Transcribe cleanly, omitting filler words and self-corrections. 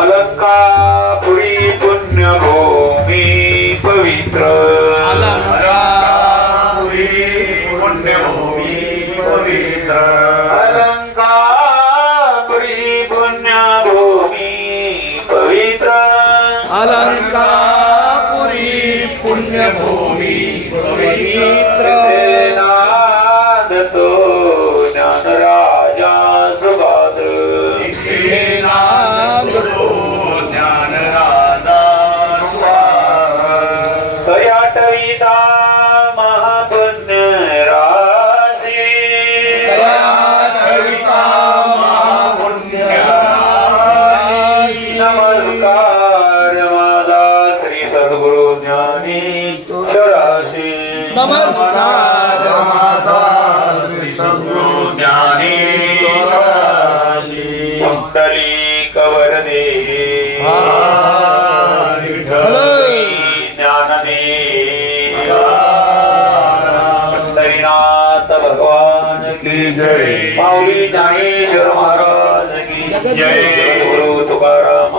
अलंकापुरी पुण्यभूमी पवित्र अलंकापुरी पुण्यभूमी पवित्र अलंकापुरी पुण्यभूमी पवित्र अलंकापुरी पुण्यभूमी पवित्र नादतो ज्ञानराजा सुभाद्र नादतो ज्ञानराजा कयाटविता महापुण्य राशी कयाटविता महापुण्य राशी नमस्कार माझा श्री सद्गुरु ज्ञानेश्वराशी नमस्कार माझा श्री सद्गुरु ज्ञानेश्वराशी कुंडलिक वरदे ज्ञानदे पंढरीनाथ भगवान की जय माऊली ज्ञानेश्वर महाराज की जय गुरु तुकाराम